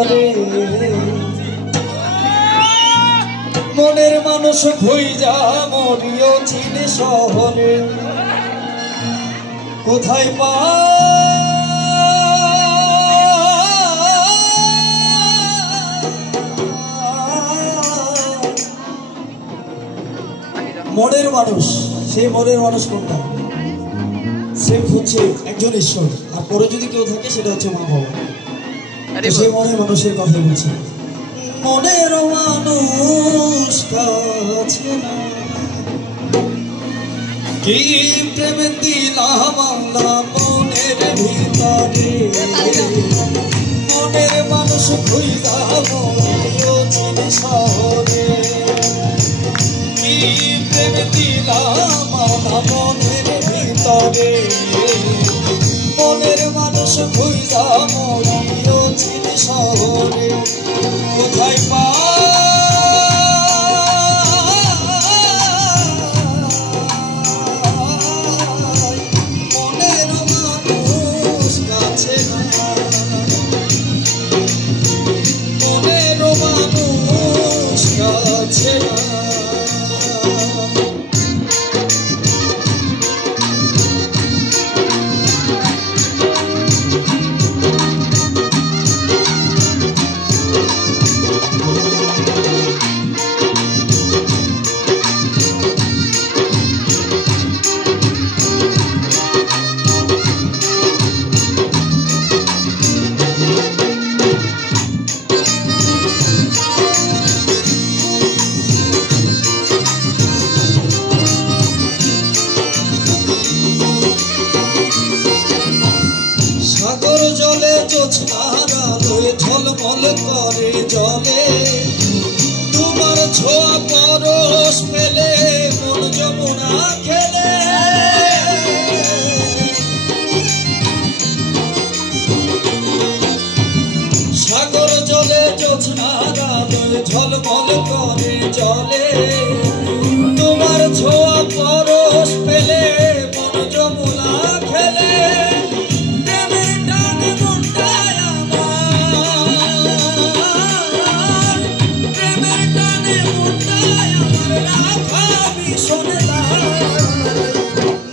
ভিতরে মনের মানুষ খুঁজা মরিও চিনে শহরে কোথায় পা মনের মানুষ সেই মনের মানুষ কোনটা সে হচ্ছে একজন ঈশ্বর আর পরে যদি কেউ থাকে সেটা হচ্ছে মা বাবা সেই মনের মানুষের কথা বলছে মনের মানুষ কাছে না কি প্রেম দিলাম আমরা মনের ভিতরে মনের মানুষ খুঁজা মরিও চিনে শহরে কি প্রেম দিলাম আমরা মনের ভিতরে মনের মানুষ খুঁজা মরিও চিনে শহরে কোথায় পা মনের মানুষ কাছে না মনের মানুষ কাছে না সাগর জলে জোছনার আলোয় ঝলমল করে জলে তোমার ছোঁয়া পরশ পেলে মন যমুনা খেলে সাগর জলে জোছনার আলোয় ঝলমল করে জলে তোমার ছোঁয়া পরশ পেলে মন যমুনা খেলে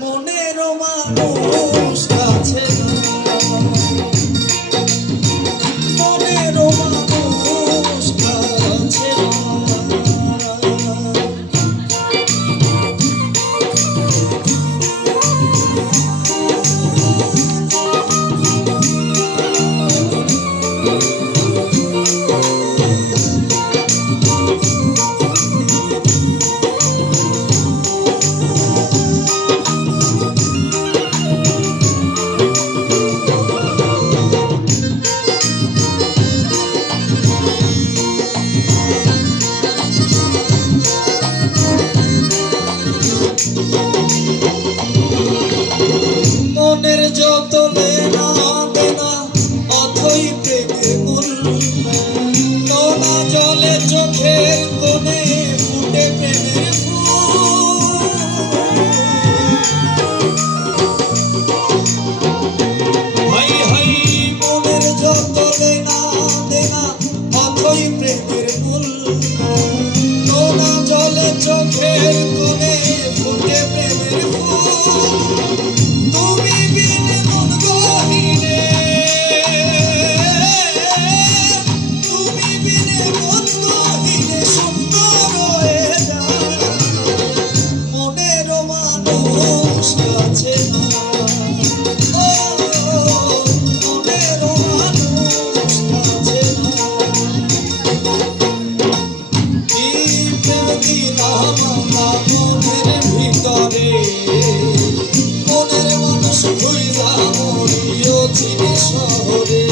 মনের মানুষ কাছে না মনের মানুষ কাছে না মনের যত লেনা দেনা অথই প্রেমের মূল নোনা জলে চোখের কোণে ফুটে প্রেমের ফুল হাই হাই মনের যত লেনা দেনা অথই প্রেমের মূল নোনা জলে চোখের কোণে ফুটে প্রেমের ফুল তুমি বিনে মন গহিনে তুমি বিনে মন গহিনে সুন্দর হয়ে যায় মনের মানুষ কাছে না মনের মানুষ কাছে না কি প্রেম দিলাম আমরা মনের ভিতরে মনের মানুষ খুঁজা মরিও চিনে শহরে